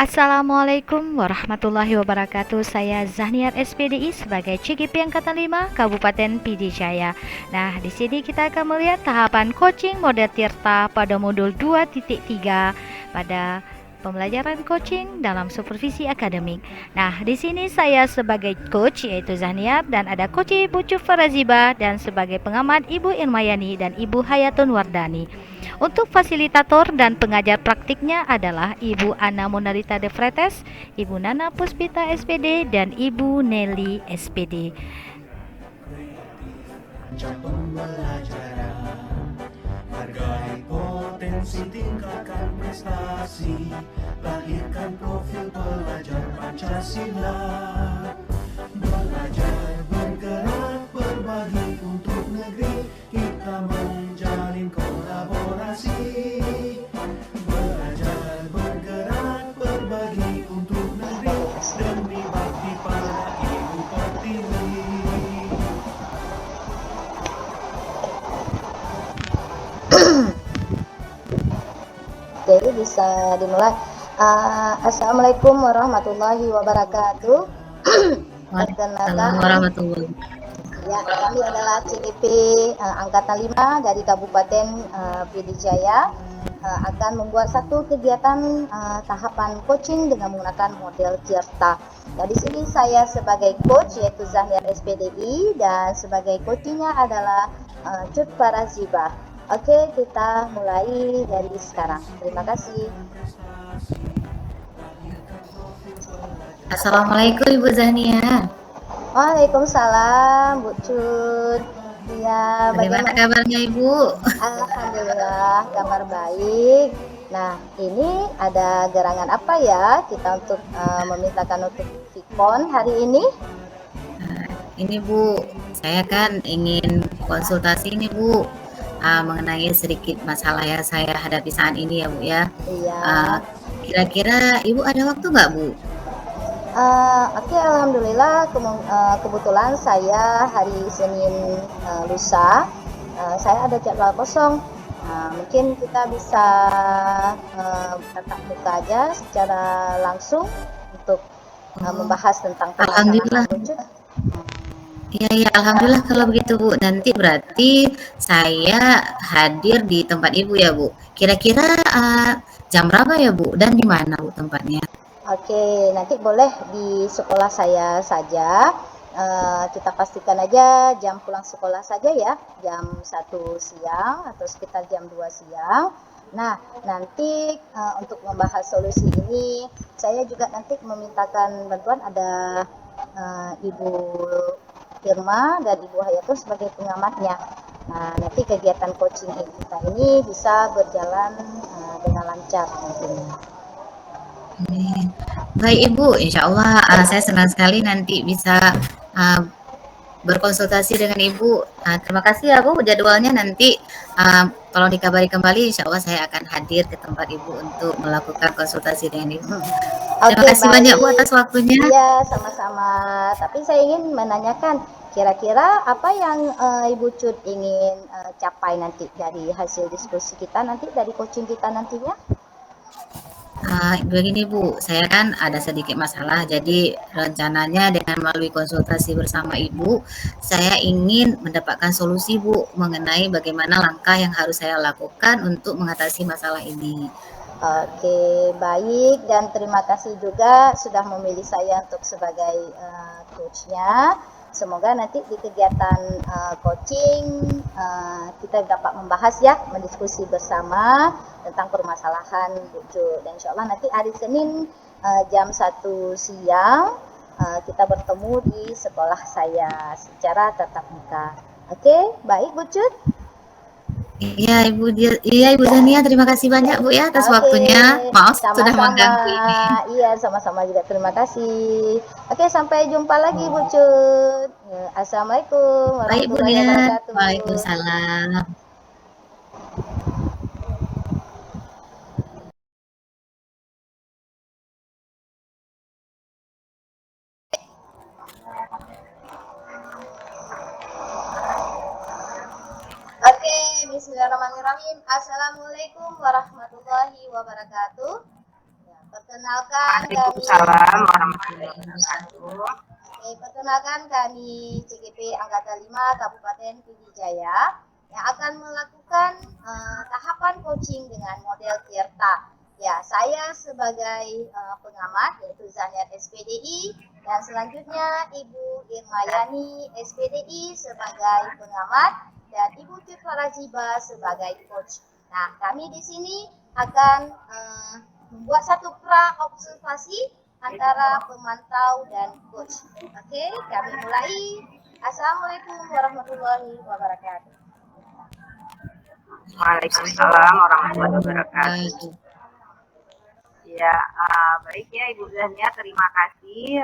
Assalamualaikum warahmatullahi wabarakatuh. Saya Zahniat SPDI sebagai CGP Angkatan 5 Kabupaten Pidijaya. Nah, di sini kita akan melihat tahapan coaching model Tirta pada modul 2.3 pada pembelajaran coaching dalam supervisi akademik. Nah, di sini saya sebagai coach yaitu Zahniat dan ada coach Ibu Cufa Raziba dan sebagai pengamat Ibu Irmayani dan Ibu Hayatun Wardani. Untuk fasilitator dan pengajar praktiknya adalah Ibu Ana Monarita De Fretes, Ibu Nana Puspita SPD, dan Ibu Nelly SPD. Hargai potensi, tingkatkan prestasi, lahirkan profil pelajar Pancasila. Belajar, bergerak, berbagi untuk negeri, kita menjalin kolaborasi. Belajar, bergerak, berbagi untuk negeri, demi bakti pada Ibu Pertiwi. Jadi bisa dimulai. Assalamualaikum warahmatullahi wabarakatuh. Waalaikumsalam Perkenalkan, warahmatullahi ya kami adalah CGP Angkatan 5 dari Kabupaten Pidijaya. Akan membuat satu kegiatan tahapan coaching dengan menggunakan model Tirta. Nah, di sini saya sebagai coach yaitu Zahniat SPDI dan sebagai coachingnya adalah Cut Paraziba. Oke, kita mulai dari sekarang. Terima kasih. Assalamualaikum Ibu Zahnia. Waalaikumsalam, Bu Cut. Ya, Bagaimana kabarnya Ibu? Alhamdulillah, kabar baik. Nah, ini ada gerangan apa ya kita untuk memintakan untuk Vicon hari ini? Ini Bu, saya kan ingin konsultasi nih Bu, mengenai sedikit masalah yang saya hadapi saat ini ya Bu ya. Iya. Kira-kira Ibu ada waktu nggak Bu? Oke, alhamdulillah kebetulan saya hari Senin lusa saya ada jadwal kosong. Mungkin kita bisa tatap muka aja secara langsung untuk membahas tentang Alhamdulillah. Iya, alhamdulillah kalau begitu Bu. Nanti berarti saya hadir di tempat Ibu ya Bu. Kira-kira jam berapa ya Bu? Dan di mana Bu tempatnya? Oke, nanti boleh di sekolah saya saja. Kita pastikan aja jam pulang sekolah saja ya, jam 1 siang atau sekitar jam 2 siang. Nah, nanti untuk membahas solusi ini, saya juga nanti memintakan bantuan ada Ibu Irma dan Ibu Hayatun sebagai pengamatnya. Nah, nanti kegiatan coaching kita ini bisa berjalan dengan lancar nantinya. Baik Ibu, insya Allah saya senang sekali nanti bisa berkonsultasi dengan Ibu. Terima kasih ya Bu, jadwalnya nanti tolong dikabari kembali, insya Allah saya akan hadir ke tempat Ibu untuk melakukan konsultasi dengan Ibu. Terima kasih baik. banyak Bu atas waktunya. Iya, sama-sama. Tapi saya ingin menanyakan, kira-kira apa yang Ibu Cut ingin capai nanti dari hasil diskusi kita nanti, dari coaching kita nantinya? Begini Bu, saya kan ada sedikit masalah, jadi rencananya dengan melalui konsultasi bersama Ibu, saya ingin mendapatkan solusi Bu mengenai bagaimana langkah yang harus saya lakukan untuk mengatasi masalah ini. Oke, baik, dan terima kasih juga sudah memilih saya untuk sebagai coachnya. Semoga nanti di kegiatan coaching kita dapat membahas ya, mendiskusi bersama tentang permasalahan Bu Cu. Dan insya Allah nanti hari Senin jam 1 siang kita bertemu di sekolah saya secara tatap muka. Oke, baik Bu Cut. Iya Ibu Zania, terima kasih banyak Bu ya atas waktunya. Maaf sudah mengganggu ini. Iya, sama-sama juga terima kasih. Oke, sampai jumpa lagi Bu Cut. Assalamualaikum Baik Bu warahmatullahi ya. wabarakatuh. Waalaikumsalam. Oke, bismillahirrahmanirrahim. Assalamualaikum warahmatullahi wabarakatuh. Ya, perkenalkan perkenalkan kami. Waalaikumsalam warahmatullahi wabarakatuh. Oke, perkenalkan kami CGP Angkatan 5 Kabupaten Pidijaya yang akan melakukan tahapan coaching dengan model Tirta. Ya, saya sebagai pengamat yaitu Zaniar SPDI dan selanjutnya Ibu Irmayani SPDI sebagai pengamat dan Ibu Tirta Raziba sebagai coach. Nah, kami di sini akan membuat satu pra observasi antara pemantau dan coach. Oke, kami mulai. Assalamualaikum warahmatullahi wabarakatuh. Waalaikumsalam warahmatullahi wabarakatuh. Ya, baik ya Ibu Zania, terima kasih.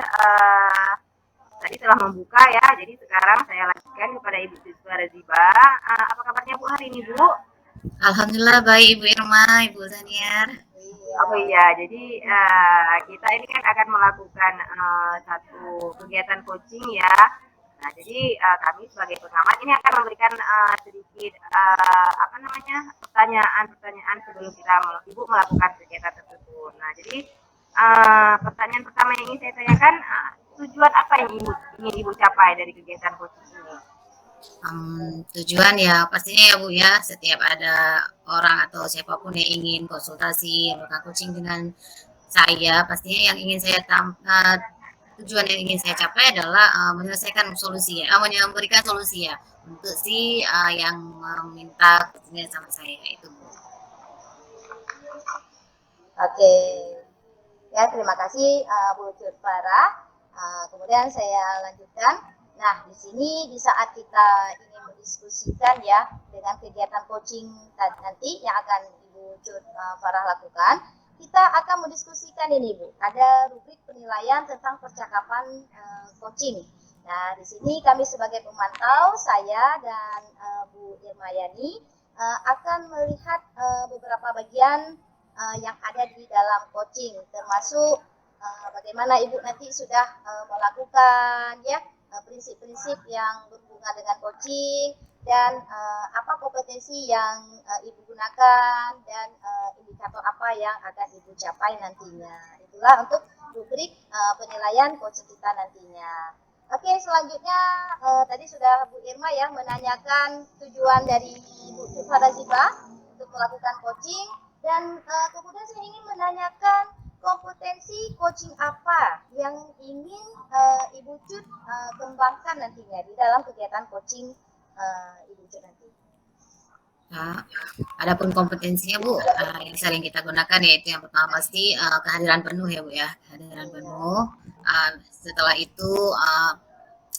Tadi telah membuka ya, jadi sekarang saya lanjutkan kepada Ibu Tirta Raziba. Apa kabarnya Bu hari ini Bu? Alhamdulillah baik Ibu Irma, Ibu Zaniar. Oh iya, jadi kita ini kan akan melakukan satu kegiatan coaching ya. Nah, jadi kami sebagai pengamat ini akan memberikan sedikit pertanyaan-pertanyaan sebelum Ibu melakukan kegiatan tersebut. Nah, jadi pertanyaan pertama yang ingin saya tanyakan, tujuan apa yang ingin Ibu capai dari kegiatan coaching ini? Tujuan ya pastinya ya Bu ya, setiap ada orang atau siapapun yang ingin konsultasi melakukan coaching dengan saya, pastinya yang ingin saya tujuan yang ingin saya capai adalah menyelesaikan solusi ya, memberikan solusi ya untuk si yang meminta coachingnya sama saya itu Bu. Oke, ya terima kasih Bu Tirta. Kemudian saya lanjutkan. Nah, di sini di saat kita ingin mendiskusikan ya dengan kegiatan coaching nanti yang akan Ibu Farah lakukan, kita akan mendiskusikan ini Bu. Ada rubrik penilaian tentang percakapan coaching. Nah, di sini kami sebagai pemantau, saya dan Bu Irmayani akan melihat beberapa bagian yang ada di dalam coaching, termasuk bagaimana Ibu nanti sudah melakukan ya prinsip-prinsip yang berhubungan dengan coaching dan apa kompetensi yang Ibu gunakan dan indikator apa yang akan Ibu capai nantinya. Itulah untuk rubrik penilaian coaching kita nantinya. Oke, selanjutnya tadi sudah Bu Irma ya menanyakan tujuan dari Ibu Tirta Raziba untuk melakukan coaching dan kemudian saya ingin menanyakan kompetensi coaching apa yang ingin Ibu Cut kembangkan nantinya di dalam kegiatan coaching Ibu Cut nanti. Nah, adapun kompetensinya Bu, yang sering kita gunakan yaitu yang pertama pasti kehadiran penuh ya Bu ya, kehadiran penuh. Setelah itu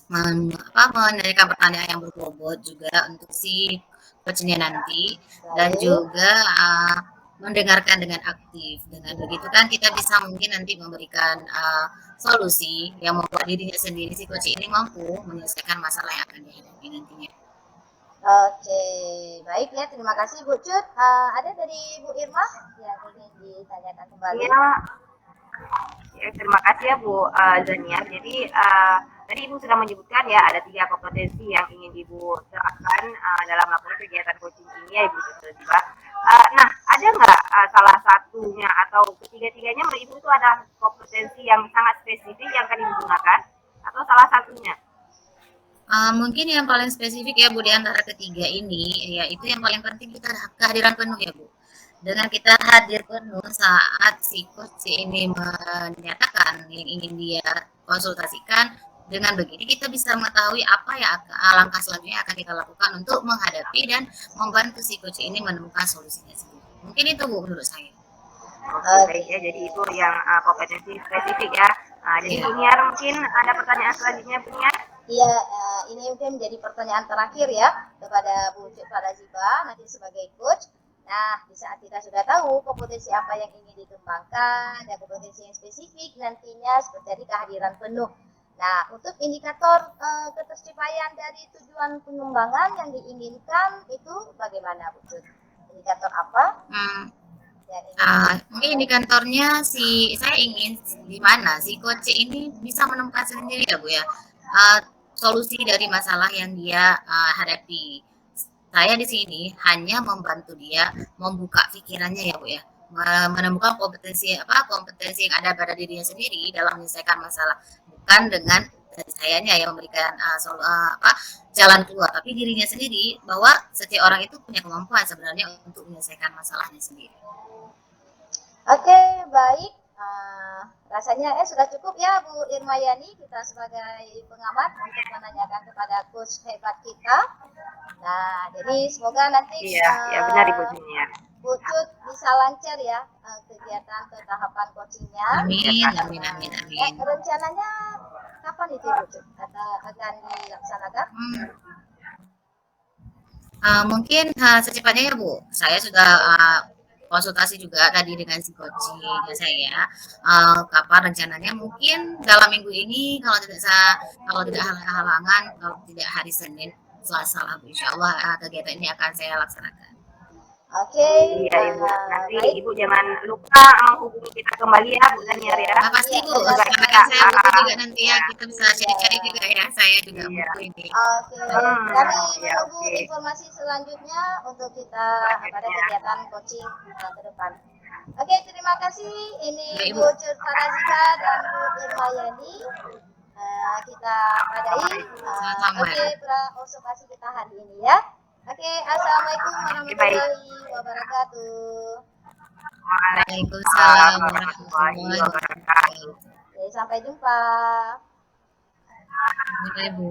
menanyakan pertanyaan yang berbobot juga untuk si coachnya nanti, dan juga mendengarkan dengan aktif. Dengan begitu kan kita bisa mungkin nanti memberikan solusi yang membuat dirinya sendiri si coach ini mampu menyelesaikan masalah yang akan dihadapi nantinya. Oke, baik ya, terima kasih Bu Cut. Ada dari Bu Irma yang ingin ditanyakan kembali? Ya, terima kasih ya Bu Zania. Jadi tadi Ibu sudah menyebutkan ya ada 3 kompetensi yang ingin Ibu terapkan dalam melakukan kegiatan coaching ini ya Ibu Tirta. Nah, ada nggak salah satunya atau ketiga-tiganya menurut Ibu itu ada kompetensi yang sangat spesifik yang akan Ibu gunakan atau salah satunya? Mungkin yang paling spesifik ya Bu di antara ketiga ini, ya itu yang paling penting kita kehadiran penuh ya Bu. Dengan kita hadir penuh saat si coach ini menyatakan yang ingin dia konsultasikan, dengan begini kita bisa mengetahui apa ya langkah selanjutnya akan kita lakukan untuk menghadapi dan membantu si coach ini menemukan solusinya sendiri. Mungkin itu Bu menurut saya. Baik ya, jadi itu yang kompetensi spesifik ya. Jadi Niar mungkin ada pertanyaan selanjutnya Bu Niar? Iya, ini mungkin menjadi pertanyaan terakhir ya kepada Bu Tirta Raziba nanti sebagai coach. Nah, di saat kita sudah tahu kompetensi apa yang ingin dikembangkan dan kompetensi yang spesifik nantinya seperti tadi kehadiran penuh. Nah, untuk indikator ketercapaian dari tujuan pengembangan yang diinginkan itu bagaimana Bu Cut? Indikator apa? Mungkin indikatornya saya ingin di mana si coach ini bisa menemukan sendiri ya Bu ya solusi dari masalah yang dia hadapi. Saya di sini hanya membantu dia membuka pikirannya ya Bu ya, menemukan kompetensi yang ada pada dirinya sendiri dalam menyelesaikan masalah, bukan dengan dari sayanya yang memberikan jalan keluar, tapi dirinya sendiri, bahwa setiap orang itu punya kemampuan sebenarnya untuk menyelesaikan masalahnya sendiri. Oke, baik. Rasanya sudah cukup ya Bu Irmayani, kita sebagai pengamat untuk menanyakan kepada coach hebat kita. Nah, jadi semoga nanti Iya, benar Ibu Junior. Bu Cut bisa lancar ya kegiatan atau tahapan coachingnya. Amin. Rencananya kapan itu Bu Cut akan dilaksanakan? Mungkin secepatnya ya Bu. Saya sudah konsultasi juga tadi dengan si coaching saya. Kapan rencananya? Mungkin dalam minggu ini, kalau tidak halangan, kalau tidak hari Senin, Selasa lah Bu. Insya Allah kegiatan ini akan saya laksanakan. Oke. Iya Ibu. Nanti baik. Ibu jangan lupa menghubungi kita kembali ya Bu Zaniar ya. Pasti Bu. Karena saya butuh juga nanti ya, kita bisa cari juga ya. Saya juga butuh ini. Oke. Kami menunggu informasi selanjutnya untuk kita pada kegiatan coaching kita ke depan. Oke, terima kasih. Ini Bu Cut Farazika dan Bu Irmayani. Kita padai observasi kita hari ini ya. Oke, assalamualaikum warahmatullahi wabarakatuh. Waalaikumsalam warahmatullahi wabarakatuh. Oke, sampai jumpa. Sampai Bu.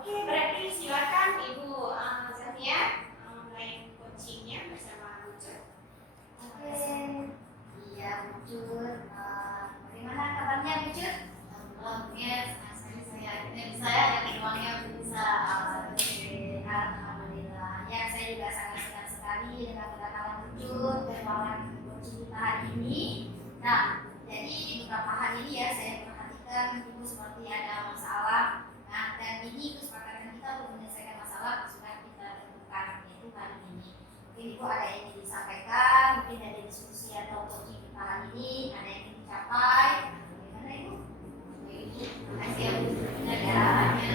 Oke, berarti silakan Ibu Zania mulai coachingnya bersama Ucut. Oke, iya Ucut. Bagaimana kabarnya Ucut? Alhamdulillah, saya ada peluangnya untuk bisa bersehat. Alhamdulillah. Ya, saya juga sangat senang sekali dengan kedatangan Ucut perjuangan coaching kita hari ini. Nah, jadi beberapa hari ini ya saya perhatikan Ibu seperti ada masalah. Nah, dan ini kesepakatan kita untuk menyelesaikan masalah sudah kita tentukan yaitu hari ini. Mungkin Ibu ada yang ingin disampaikan, mungkin ada diskusi atau coaching kita hari ini, ada yang ingin dicapai. Bagaimana Ibu? Terima kasih ya Bu. Kendaraannya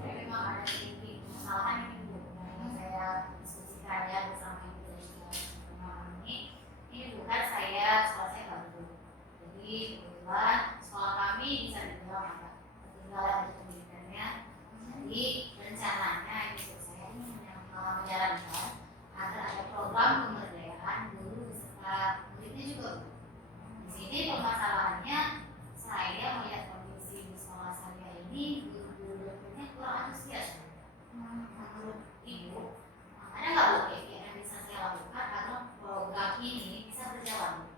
saya memang ada sedikit kesalahan ini Bu. Saya diskusikan ya bersama Ibu dari ini. Ini bukan saya selesai baru. Jadi kebetulan sekolah kami bisa dibilang agak ketinggalan di pendidikannya. Jadi rencananya ibu saya ini menjalankan agar ada program pemberdayaan guru beserta muridnya juga. Di sini permasalahannya saya melihat kondisi di sekolah saya ini guru-gurunya kurang antusias. Menurut Ibu, ada nggak Bu yang bisa saya lakukan agar program ini bisa berjalan?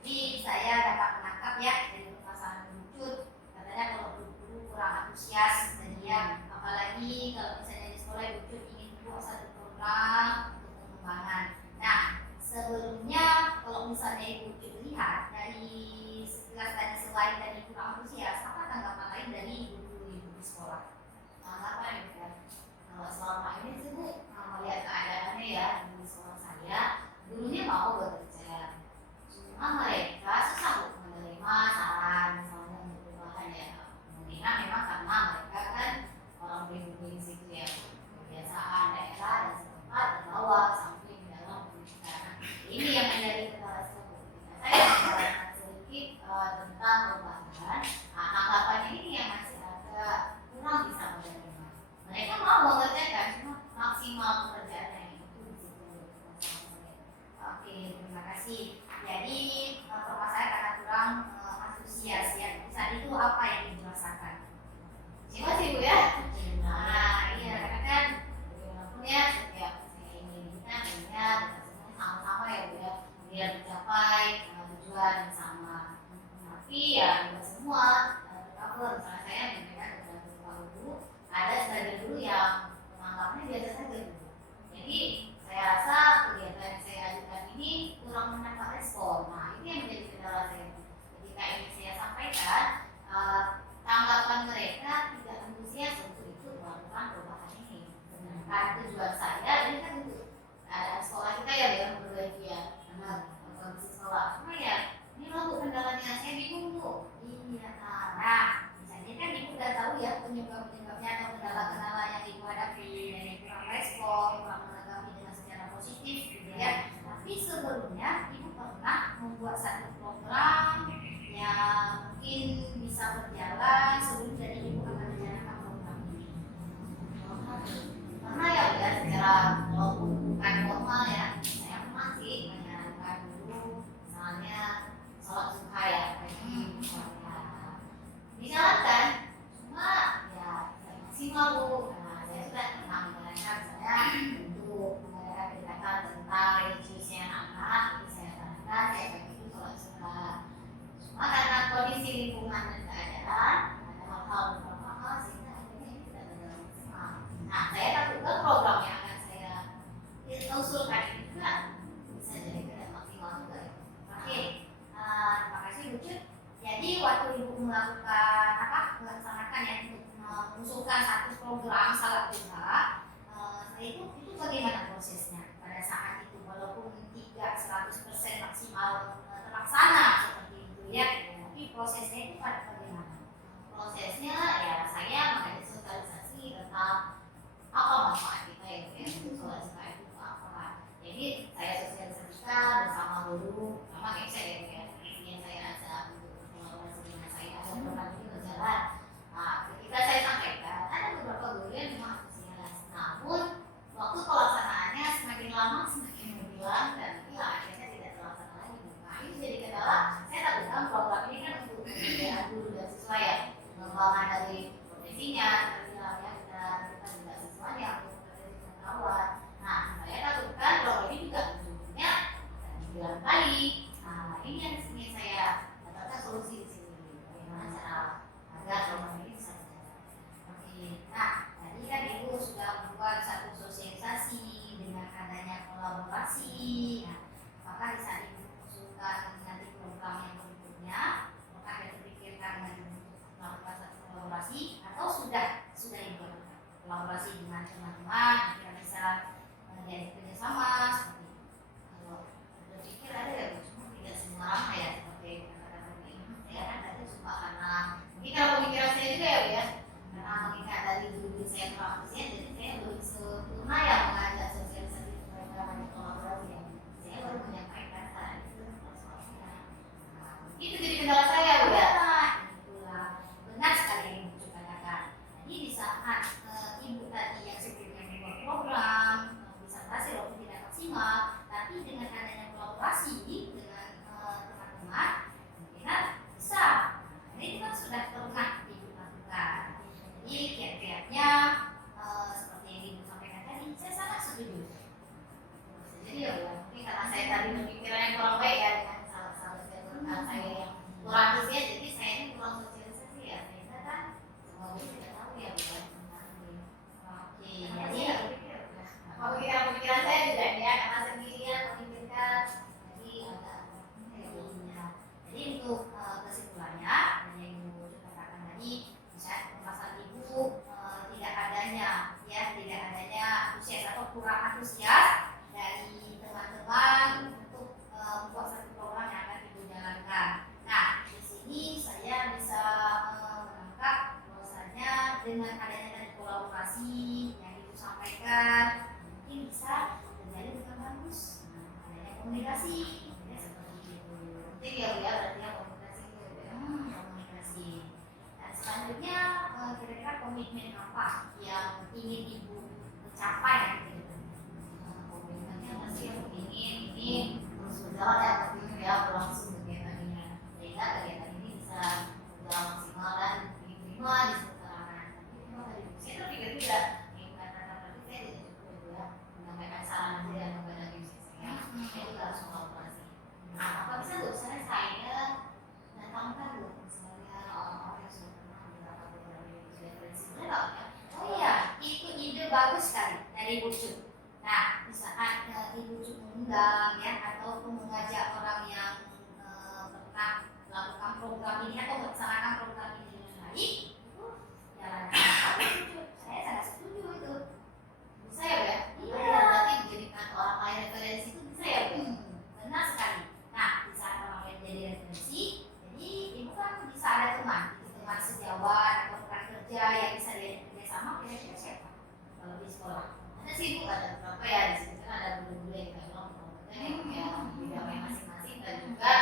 Jadi saya dapat menangkap ya dari permasalahan Ucut, katanya kalau guru kurang antusias dan dia apalagi kalau misalnya di sekolah Ucut ingin buat satu program untuk pengembangan. Nah, sebelumnya kalau misalnya Ibu lihat dari sekilas tadi selain dari kurang antusias, apa tanggapan lain dari guru Ibu di sekolah? Tanggapan Ibu ya? Kalau selama ini sih Bu melihat keadaannya ya di sekolah saya, gurunya mau bekerja. Cuma mereka susah untuk menerima saran misalnya untuk perubahan ya. Mungkin memang karena mereka kan orang pribumi situ ya, kebiasaan daerah dan setempat dibawa sampai di dalam pendidikan. Ini yang menjadi kendala saya menyarankan sedikit tentang perubahan. Tanggapan ini yang masih agak kurang bisa menerima. Mereka mau mengerjakan cuma maksimal pekerjaannya itu di situ. Oke, terima kasih. Jadi permasalahan karena kurang antusias ya. Saat itu apa yang dirasakan? Coba sih Bu ya. Nah, iya karena kan bagaimanapun ya setiap saya ingin kita sama-sama ya Bu ya, biar mencapai tujuan yang sama. Tapi ya tidak semua cover. Misalnya saya menyampaikan kepada beberapa guru, ada sebagian guru yang menganggapnya biasa saja Bu. Jadi saya rasa kegiatan yang saya ajukan ini kurang mendapat respon. Nah, ini yang menjadi kendala saya. Ketika ini saya sampaikan, tanggapan mereka tidak antusias untuk ikut melakukan perubahan ini. Karena tujuan saya ini kan untuk keadaan sekolah kita ya yang berbahagia, karena kondisi sekolah. Cuma ya, ini loh Bu kendalanya, saya bingung Bu. Iya, nah, misalnya kan Ibu udah tahu ya penyebab-penyebabnya atau kendala-kendala yang Ibu hadapi, dari kurang respon, kurang menanggapi dengan secara positif gitu ya. Tapi sebelumnya Ibu pernah membuat satu program yang mungkin bisa berjalan sebelum jadi Ibu akan menjalankan program ini. Karena ya udah secara walaupun bukan formal ya, saya masih menyarankan dulu misalnya sholat subuh ya, dijalankan. Cuma ya maksimal Bu. Nah, saya sudah pernah menjalankan saya untuk mengadakan kegiatan tentang religiusnya anak, jadi saya sarankan saya bagi itu sholat sunnah. Cuma karena kondisi lingkungan dan keadaan, ada hal-hal beberapa hal sehingga akhirnya ini tidak berjalan maksimal. Nah, saya takutkan program yang akan saya usulkan ini juga bisa jadi tidak maksimal juga ya. Oke, terima kasih Bu Cut. Jadi waktu Ibu melaksanakan yang untuk mengusulkan satu program salat duha, itu bagaimana prosesnya pada saat itu walaupun tidak 100% maksimal terlaksana seperti itu ya, tapi prosesnya itu pada bagaimana? Prosesnya ya saya mengadakan sosialisasi tentang apa manfaat kita ya untuk sholat sunnah itu apa. Jadi saya sosialisasikan bersama guru, sama kayak saya ya, yang saya ajak untuk kolaborasi dengan saya ada program ini berjalan. Nah, ketika saya sampaikan ada beberapa guru yang memang antusias, namun waktu pelaksanaannya semakin lama semakin menghilang dan ya akhirnya tidak terlaksana lagi. Nah, ini jadi kendala. Saya takutkan program ini kan untuk guru dan siswa ya, pengembangan berulang kali. Nah, ini yang ingin saya dapatkan solusi di sini. Bagaimana cara agar program ini bisa berjalan. Oke, nah tadi kan Ibu sudah membuat satu sosialisasi dengan adanya kolaborasi. Nah, apakah di saat Ibu mengusulkan nanti program yang berikutnya, apakah ada terpikirkan untuk melakukan satu kolaborasi atau sudah Ibu lakukan kolaborasi dengan teman-teman agar bisa menjadi kerjasama seperti itu. Kalau berpikir ada ya, cuma tidak semua orang ya seperti kata-kata ini. Saya kan tadi cuma karena ini kalau pemikiran saya juga ya, karena mengingat dari dulu saya praktisnya, jadi saya belum sempurna ya mengajak sosialisasi mereka kolaborasi ya. Saya baru menyampaikan saat itu soalnya. Nah, itu jadi kendala saya ya. Itulah benar sekali yang Ibu katakan. Jadi di saat Ibu tadi yang sebelumnya membuat program bisa berhasil walaupun tidak maksimal, tapi dengan adanya kolaborasi dengan teman-teman mungkin bisa. Nah, ini kan sudah pernah Ibu lakukan. Jadi kiat-kiatnya seperti yang Ibu sampaikan tadi, saya sangat setuju. Jadi ya, mungkin karena saya tadi berpikiran yang kurang baik ya dengan salah-salah saya yang kurang antusias, jadi saya ini kurang sosialisasi ya. Saya kan semua Ibu tidak tahu ya bukan tentang ini. Oke, jadi pemikiran saya juga ya, karena sendirian memikirkan, jadi agak jadi untuk kesimpulannya yang Ibu katakan tadi, misalnya permasalahan Ibu tidak adanya antusias atau kurang antusias dari teman-teman untuk membuat satu program yang akan Ibu jalankan. Nah, di sini saya bisa menangkap bahwasanya dengan adanya tadi kolaborasi yang Ibu sampaikan mungkin bisa terjadi dengan bagus. Adanya komunikasi ya, seperti itu. Penting ya Bu ya, berarti ya komunikasi itu komunikasi. Dan selanjutnya kira-kira komitmen apa yang ingin Ibu capai gitu. Komitmennya masih yang ingin ini terus berjalan ya, tapi ya berlangsung kegiatannya sehingga kegiatan ini bisa berjalan maksimal dan diterima di sekitar. Saya terpikir tidak yang kata-kata tadi saya tidak cukup ya menyampaikan saran aja yang kepada bisnis saya juga harus kolaborasi. Nah, apa bisa nggak misalnya saya datangkan loh misalnya orang-orang yang sudah pernah beberapa program ini sudah sebenarnya ya. Oh iya, itu ide bagus sekali dari Ibu Cuk. Nah, di saat Ibu Cuk mengundang ya ataupun mengajak orang yang pernah melakukan program ini atau melaksanakan program ini dengan baik, itu jalankan. Saya sangat setuju itu. Bisa ya ya? Iya, berarti menjadikan orang lain referensi itu bisa ya? Benar sekali. Nah, di saat orang lain jadi referensi, jadi Ibu kan bisa ada teman sejawat atau rekan kerja yang bisa diajak sama, kira-kira siapa? Kalau di sekolah ada sih Bu, ada berapa ya di sini kan ada guru-guru yang kita bilang ya bidangnya masing-masing dan juga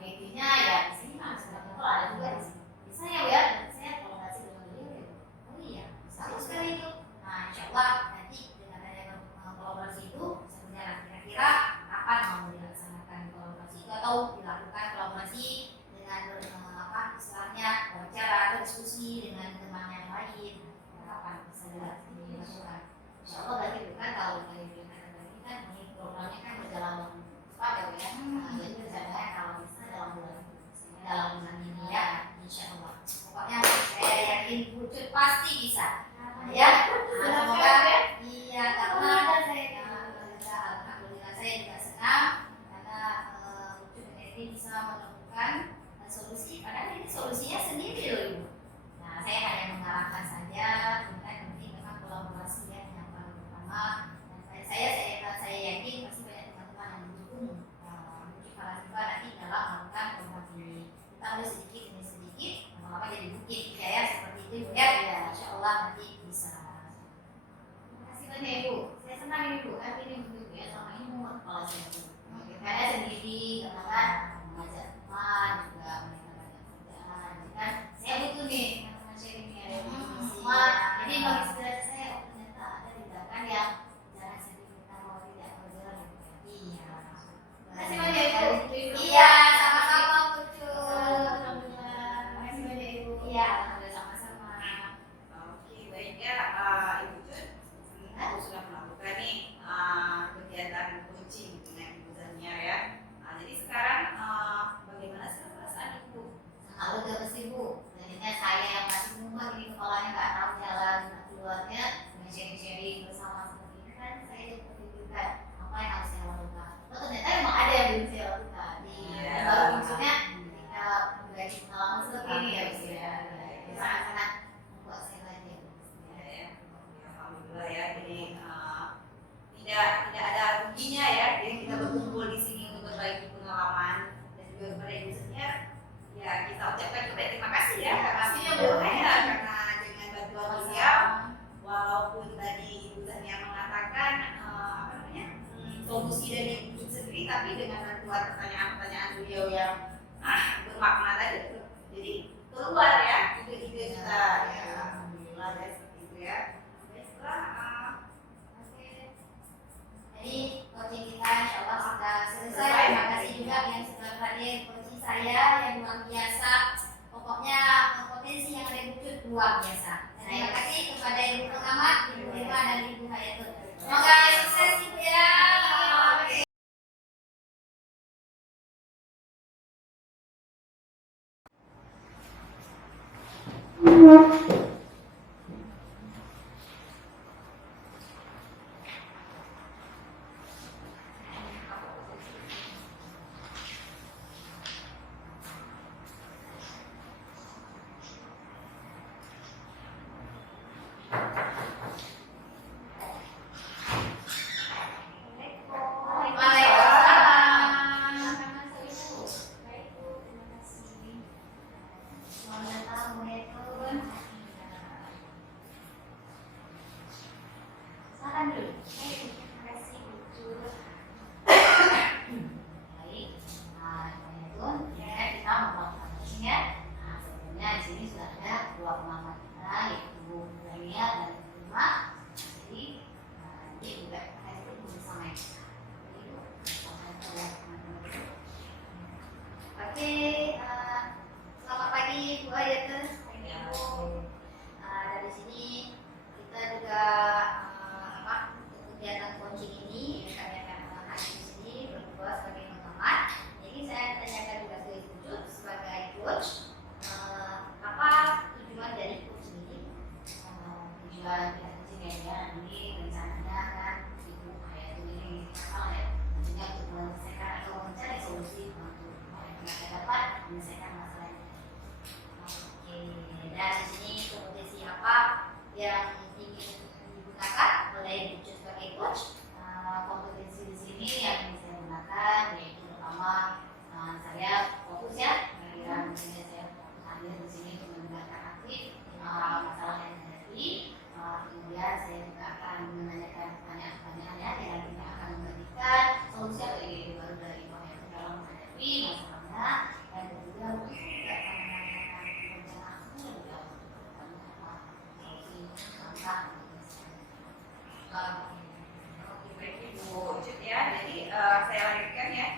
IT-nya ya di sini kan sebenarnya ada juga di sini. Bisa ya ya, saya kolaborasi dengan beliau. Oh iya, bagus sekali itu. Nah, insya Allah nanti dengan adanya kolaborasi itu bisa berjalan. Kira-kira kapan mau dilaksanakan kolaborasi itu atau dilakukan kolaborasi dengan istilahnya wawancara atau diskusi dengan teman yang lain, kapan bisa dilakukan? Insya Allah berarti bukan kalau dari tadi kan ini programnya kan berjalan cepat ya Bu ya. Jadi rencananya kalau bisa dalam bulan ini ya, insya Allah. Pokoknya saya yakin Bu Cut pasti bisa. Ya, semoga iya karena alhamdulillah saya juga senang karena Bu Cut ini bisa menemukan solusi, padahal ini solusinya sendiri loh Ibu. Nah, saya hanya mengarahkan saja, kemudian nanti memang kolaborasi ya yang paling pertama. Dan saya yakin pasti banyak teman-teman yang mendukung para siswa nanti dalam melakukan program ini. Kita mulai sedikit demi sedikit, lama-lama jadi bukit ya seperti itu Ibu ya. Insya Allah nanti bisa. Terima kasih banyak Ibu. Saya senang Ibu, hari ini begitu ya sama ini mau kepala saya. Saya sendiri karena mengajak teman juga meningkatkan kerjaan kan saya butuh nih teman-teman sharingnya semua jadi bagi inspirasi saya ternyata ada tindakan yang jangan sedih kita mau tidak berjalan iya terima kasih banyak Ibu iya sama-sama Pucu alhamdulillah terima kasih banyak Ibu iya alhamdulillah sama-sama. Oke baik ya Ibu Cut Ibu sudah melakukan nih kegiatan coaching dengan Ibu Zaniar ya. pertanyaan-pertanyaan beliau yang bermakna tadi tuh. Jadi keluar ya ide-ide kita ya, alhamdulillah ya seperti itu ya. Baiklah, Jadi coaching kita insya Allah sudah selesai. Terima kasih juga yang sudah hadir coaching saya yang luar biasa. Pokoknya potensi yang ada wujud luar biasa. Dan terima kasih kepada Ibu Pengamat, Ibu Dewa dan Ibu Hayatul. Semoga sukses Ibu ya. Selamat pagi Bu Hayatul. Dari sini kita juga untuk kegiatan coaching ini kami akan hadir di sini berdua sebagai pengamat. Jadi saya tanyakan juga ke Ibu Jut sebagai coach, apa tujuan dari coaching ini? Tujuan coaching ya ini rencananya kan Ibu Hayatul ini apa ya? Tentunya untuk menyelesaikan atau mencari solusi untuk mereka dapat menyelesaikan masalah ini. Oke, dan di sini kompetensi apa yang ingin digunakan oleh Ibu Jut sebagai coach? Kompetensi di sini yang ingin saya gunakan yaitu pertama saya fokus ya, yang saya hadir di sini untuk mendengarkan aktif masalah yang terjadi. Kemudian saya juga akan menanyakan pertanyaan-pertanyaan ya, yang kita akan memberikan solusi atau ide baru dari Ibu Hayatul dalam menghadapi masalahnya. Dan juga mungkin juga akan menanyakan perencanaan lebih jauh solusi langkah. oke baik Ibu Ucut ya. Jadi saya lanjutkan ya.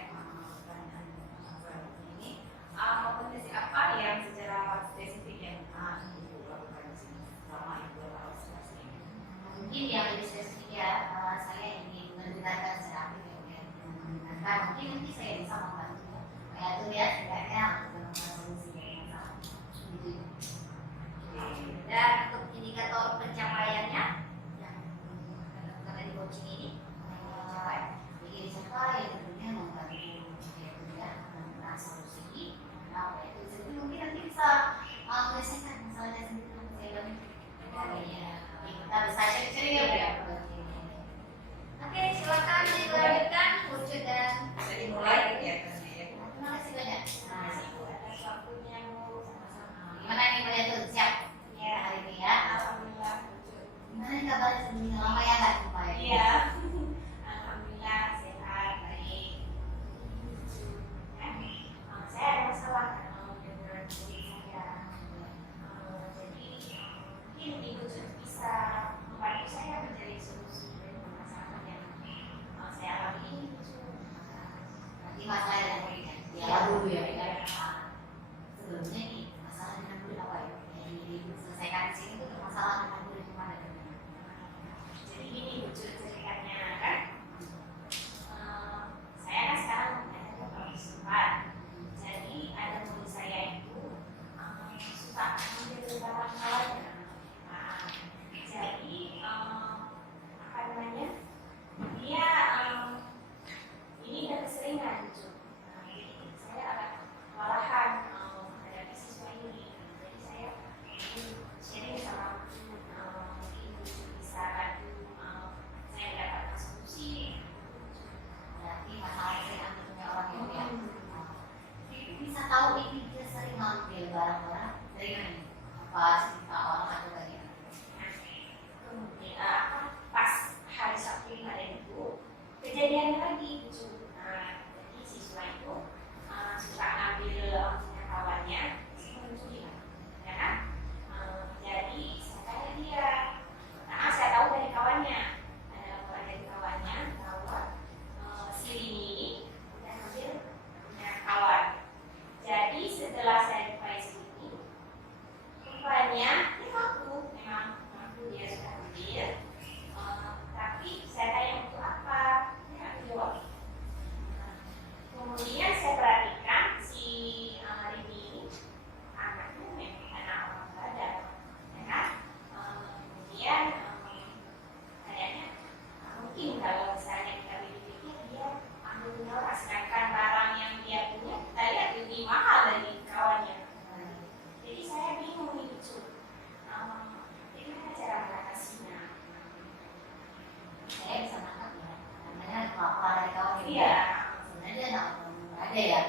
Ini kompetensi apa yang secara spesifik yang Ibu lakukan di sini selama Ibu berproses ini? Mungkin yang lebih spesifik ya, saya ingin mendengarkan secara aktif ya, mendengarkan. Mungkin nanti saya bisa membantu kayak tuh ya, setidaknya untuk menemukan solusi dari masalah gitu. Dan untuk indikator pencapaiannya yang karena di coaching ini, jadi siapa yang tentunya membantu yaitu ya menemukan solusi. Nah, itu jadi mungkin nanti bisa menyelesaikan masalahnya sendiri untuk saya bantu. Ya, kita bisa cari-cari ya. Oke, silakan dilanjutkan wujud dan Bisa dimulai kegiatannya ya. terima kasih banyak. Atas waktunya Bu. Sama-sama. Gimana nih Mbak Yatul? Siap? Ya, hari ini ya. Alhamdulillah Ucut. Gimana nih kabarnya sebelumnya? Lama ya nggak jumpa ya? Iya. Alhamdulillah sehat baik. Saya ada masalah dengan diri saya. Jadi mungkin Ibu Jut bisa membantu saya mencari solusi dari masalah yang saya alami ini. Nanti masalah yang ya dulu ya. Sebelumnya nih masalah dengan kulit apa ya? Jadi selesaikan di sini tuh masalah dengan kulit gimana? Jadi gini Bu Jut ceritanya kan, saya kan sekarang mengajarkan profesi sempat. Jadi ada murid saya itu suka ambil barang kawannya. Jadi apa namanya? Dia ini udah keseringan Bu Jut. Jadi saya agak kewalahan menghadapi siswa ini. Jadi saya ingin sharing sama mungkin bisa bantu saya mendapatkan solusi. Berarti masalah yang punya orang itu ya. Bisa tahu ini dia sering ngambil barang-barang dari mana? Apa cerita orang atau bagaimana? Kemudian pas hari Sabtu kemarin itu kejadiannya lagi lucu. Jadi siswa itu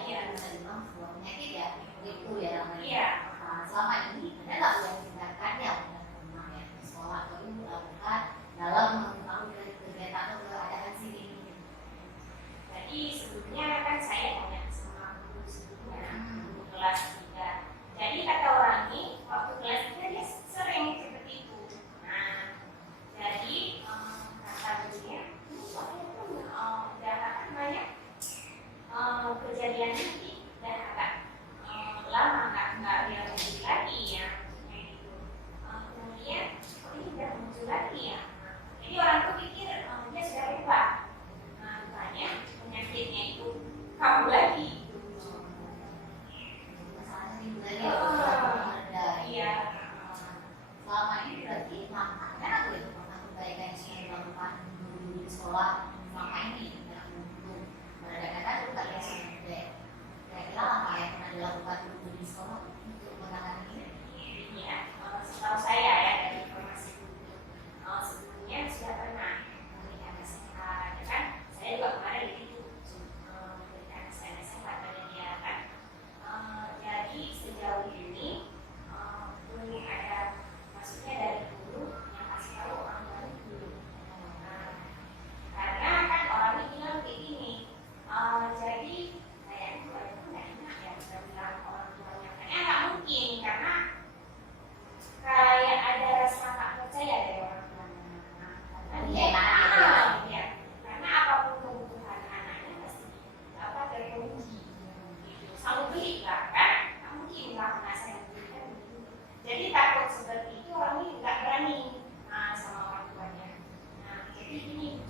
ya, bisa dibilang sebuah penyakit ya, itu ya namanya. Nah, selama ini ada nggak Bu yang tindakannya pernah ya di sekolah atau Ibu lakukan dalam mengetahui dari kegiatan atau keadaan sini? Jadi sebelumnya kan saya tanya sama guru sebelumnya, guru kelas 3. Jadi kata orang ini waktu kelas 3 dia sering seperti itu. Nah, jadi kata dia, udah apa namanya, kejadiannya nanti udah agak lama nggak dia muncul lagi ya, kayak gitu. Kemudian ini udah muncul lagi ya. Jadi orang tuh pikir dia sudah hebat. Nah, rupanya penyakitnya itu kamu lagi. Masalahnya Ibu tadi ada. Iya. Selama ini berarti manfaatnya apa itu? Maka kebaikan yang sudah dilakukan guru di sekolah selama ini dalam untuk meredakan luka yang sudah ada. Kira-kira apa yang pernah dilakukan guru di sekolah untuk menangani ini? Iya, setahu saya ya dari informasi guru, sebelumnya sudah pernah memberikan nasihat, ya kan? Saya juga kemarin itu memberikan nasihat pada dia kan. Jadi sejauh ini belum ada, maksudnya dari guru yang kasih tahu orang lain dulu. Karena kan orang ini bilang kayak gini, jadi saya itu nggak enak ya bisa bilang orang tuanya. Kayaknya nggak mungkin karena kayak ada rasa nggak percaya dari orang tuanya. Karena apapun kebutuhan anaknya pasti terpenuhi. Gitu. Selalu beli lah kan, nggak mungkin lah saya belikan gitu. Jadi takut seperti itu orang ini nggak berani sama orang tuanya. Nah, jadi ini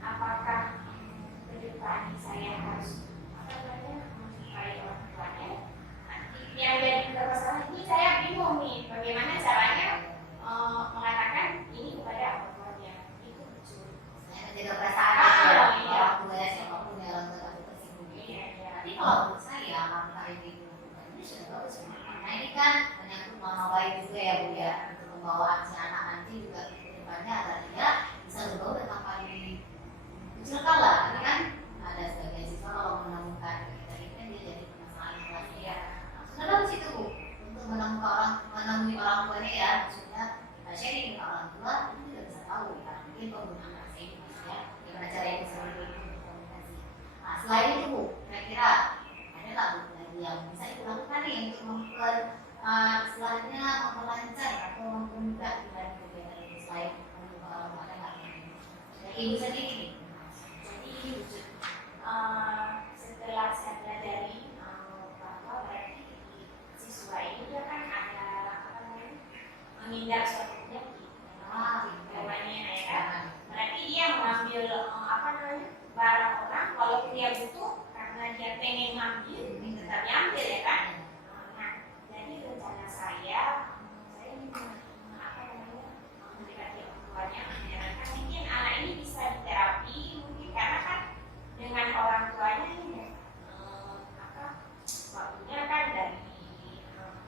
apakah ke depan saya harus mencintai orang tuanya? Yang jadi permasalahan ini saya bingung nih, bagaimana caranya mengatakan ini kepada orang tuanya. Itu lucu. Saya menjaga perasaan orang tua ya siapapun yang orang tua tersinggung. Tapi kalau menurut saya langkah ini sudah bagus. Nah ini kan menyangkut nama baik juga ya Bu ya, untuk pembawaan si anak nanti juga ke depannya agar dia bisa bergaul dan tanpa dikucilkan lah. Ini kan ada sebagian siswa kalau menemukan kita ini kan dia jadi permasalahan kelas ya. Sudah bagus itu Bu, untuk menemui orang tuanya ya, maksudnya kita sharing ke orang tua itu juga bisa tahu ya, mungkin penggunaan bahasa Inggris ya, gimana cara yang bisa untuk komunikasi. Nah selain itu Bu, kira-kira ada nggak Bu lagi yang bisa Ibu lakukan nih untuk selanjutnya memperlancar atau mempermudah dari kegiatan itu selain untuk orang tua ada nggak? Dari Ibu sendiri nih. Jadi setelah saya pelajari bahwa berarti siswa ini dia kan ada apa namanya menghindar suatu penyakit, namanya ya kan. Berarti dia mengambil apa namanya barang orang walaupun dia butuh karena dia pengen ngambil, tetap diambil ya kan. Nah, jadi rencana saya ingin apa namanya mendekati orang tuanya, menyarankan mungkin anak ini bisa diterapi mungkin karena kan dengan orang tuanya ini waktunya kan dari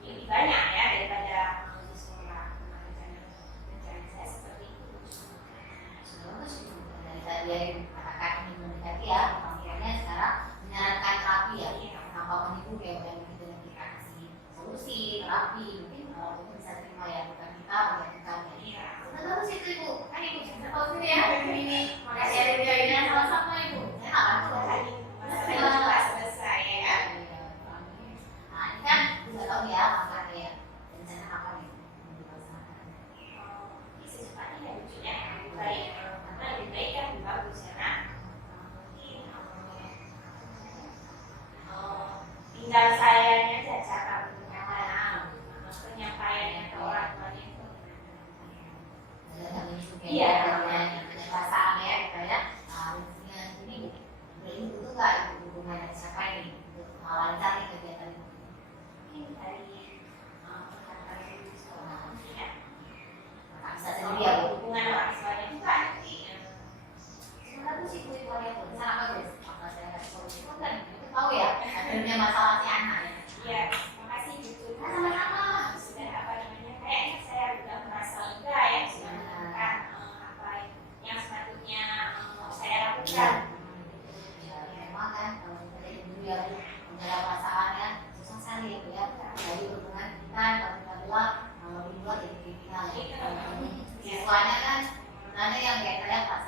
lebih banyak ya daripada di sekolah. Rencana saya seperti itu. Bagus dari tadi yang katakan ingin mendekati ya, akhirnya sekarang menyarankan terapi ya, tanpa menipu kayak yang kita kasih solusi terapi mungkin kalau itu bisa terima ya, bukan kita menyarankan ya. Bagus itu Ibu, kan Ibu bisa tahu sih ya ini. Makasih ada biayanya sama-sama Ibu. Saya nggak bantu lagi. Masalah selesai ya. Nah ini kan juga tahu ya langkah ya rencana apa nih yang dilaksanakan. Ini secepatnya ya lucunya lebih baik karena lebih baik kan lebih bagus ya kan. Mungkin tinggal saya aja cara penyampaiannya ke orang tuanya itu. Iya. Perasaan ya kita ya. Harusnya ini butuh nggak hubungan dari siapa ini untuk lancar nih kegiatan ini? Mungkin dari perkataan di sekolah ya. Bisa sendiri ya Bu. Hubungan orang tuanya juga nanti. Sebenarnya sih Bu itu yang sangat bagus. Maka saya kasih solusi pun kan itu tahu ya. Adanya masalah si anak ya. Iya, makasih Bu. Sama-sama. Sudah apa namanya? Kayaknya saya udah merasa lega ya sudah menemukan apa yang sepatutnya saya lakukan. Ya memang kan kalau kita jadi guru ya menjaga perasaan ya susah sekali ya Bu ya. Jadi hubungan kita kalau kita bilang dibuat jadi kriminal ya. Siswanya kan sebenarnya yang kayak saya pas